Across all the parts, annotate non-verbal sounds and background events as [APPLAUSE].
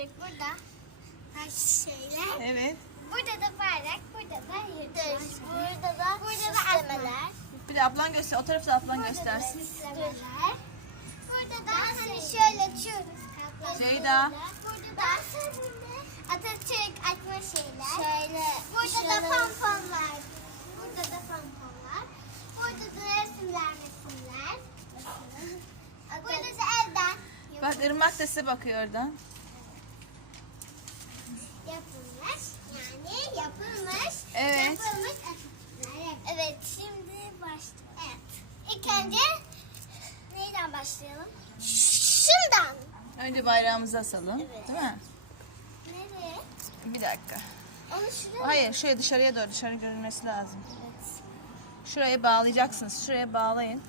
Atatürk, burada her şeyler. Evet. Burada da bayrak, burada da yırtmaç. Burada da burada da süslemeler. Bir de ablan göster. O tarafta ablan Burada da göstersin. süslemeler. Burada da hani şöyle açıyoruz. kapları. Ceyda. Burada da Atatürk açma şeyler. Şöyle. Burada da pomponlar. Burada da pomponlar. Burada da resimler resimler. Burada da evden Bak Irmak da size bakıyor oradan. Yapılmış. Yani yapılmış. Evet. Yapılmış Atatürkler. Evet şimdi başlayalım. Evet. İlk önce neyden başlayalım? Şundan. Önce bayrağımızı asalım. Evet. Değil mi? Nereye? Bir dakika. Onu şuraya Hayır, şuraya dışarıya doğru dışarı görünmesi lazım. Evet. Şuraya bağlayacaksınız. Şuraya bağlayın.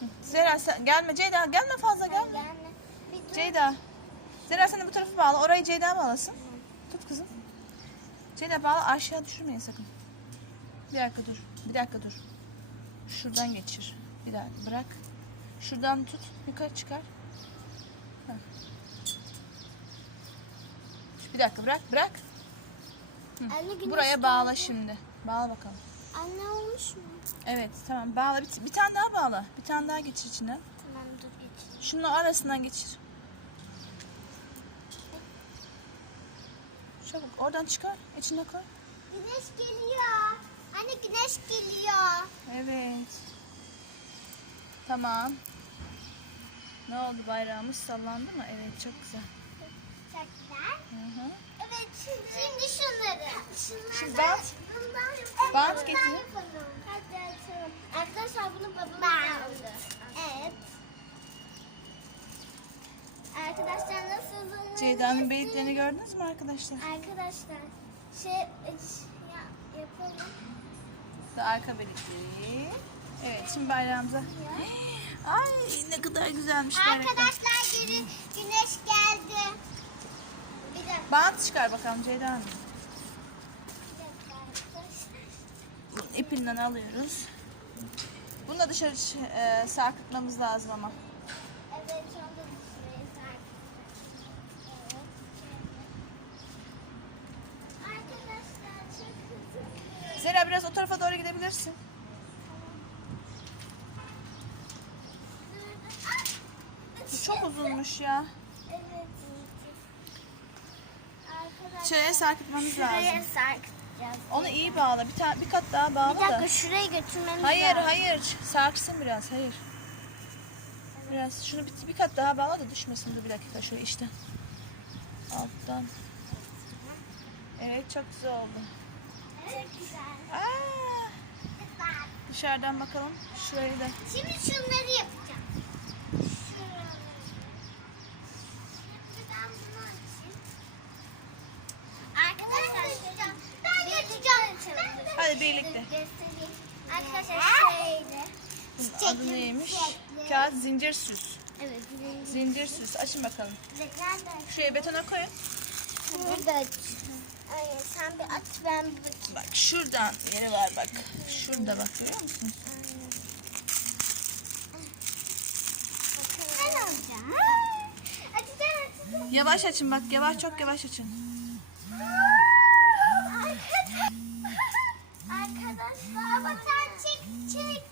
Hı. Zehra sen gelme Ceyda gelme fazla gelme. Gelme. Bir dur. Ceyda. Zehra sen de bu tarafı bağla. Orayı Ceyda bağlasın. Tut kızım. Ceyda bağla aşağı düşürmeyin sakın. Bir dakika dur. Bir dakika dur. Şuradan geçir. Bir dakika bırak. Şuradan tut. Yukarı çıkar. Heh. Bir dakika bırak bırak. Hı. Anne, Buraya bağla geldi. şimdi. Bağla bakalım. Anne olmuş mu? Evet tamam bağla. Bir, bir tane daha bağla. Bir tane daha geçir içine. Tamam dur geç. Şunun arasından geçir. Çabuk oradan çıkar. içine koy. Güneş geliyor. Anne güneş geliyor. Evet. Tamam. Ne oldu bayrağımız sallandı mı? Evet çok güzel. Çok güzel. Hı hı. Evet şimdi, şimdi şunları. Şunlardan, Şimdi bant. Bundan. Bant getirin. Hadi açalım. Arkadaşlar bunu babam aldı. Evet. Arkadaşlar nasıl uzun? Ceyda'nın beyliklerini gördünüz mü arkadaşlar? Arkadaşlar şey ya, yapalım. Da arka belikleri. Evet şimdi bayrağımıza. [GASPS] Ay ne kadar güzelmiş. Arkadaşlar geri güneş geldi. Bir dakika. Bant çıkar bakalım Ceyda Hanım. İpinden alıyoruz. Bunu da dışarı e, sarkıtmamız lazım ama. Evet şu anda düşünmeyiz Evet. Arkadaşlar çok hızlı. Zera biraz o tarafa doğru gidebilirsin. Bu çok uzunmuş ya. Evet. Şuraya sarkıtmamız Şuraya lazım. sarkacağız. Onu iyi bağla. Bir, tane, bir kat daha Bir bağla dakika da. şuraya götürmemiz Hayır lazım. hayır. Sarksın biraz. Hayır. Biraz şunu bir, bir kat daha bağla da düşmesin. Dur bir dakika şöyle işte. Alttan. Evet çok güzel oldu. Aa, Güzel. dışarıdan bakalım. Şurayı da. Şimdi şunları yapacağım. Şuraları. Şimdi ben bunu açayım. Arkadaşlar şuradan. Ben yapacağım. Hadi birlikte. Göstereyim. Arkadaşlar şöyle. Adı neymiş? Kağıt zincir süs. Evet. zincir. Süs. Açın bakalım. Şuraya betona koyun. Burada aç. Ay, sen bir aç ben bir bakayım. Bak şuradan yeri var bak. Şurada bak görüyor musun? Ben alacağım. Açacağım açacağım. Yavaş açın bak yavaş çok yavaş açın. Arkadaşlar [LAUGHS] bak sen çek çek.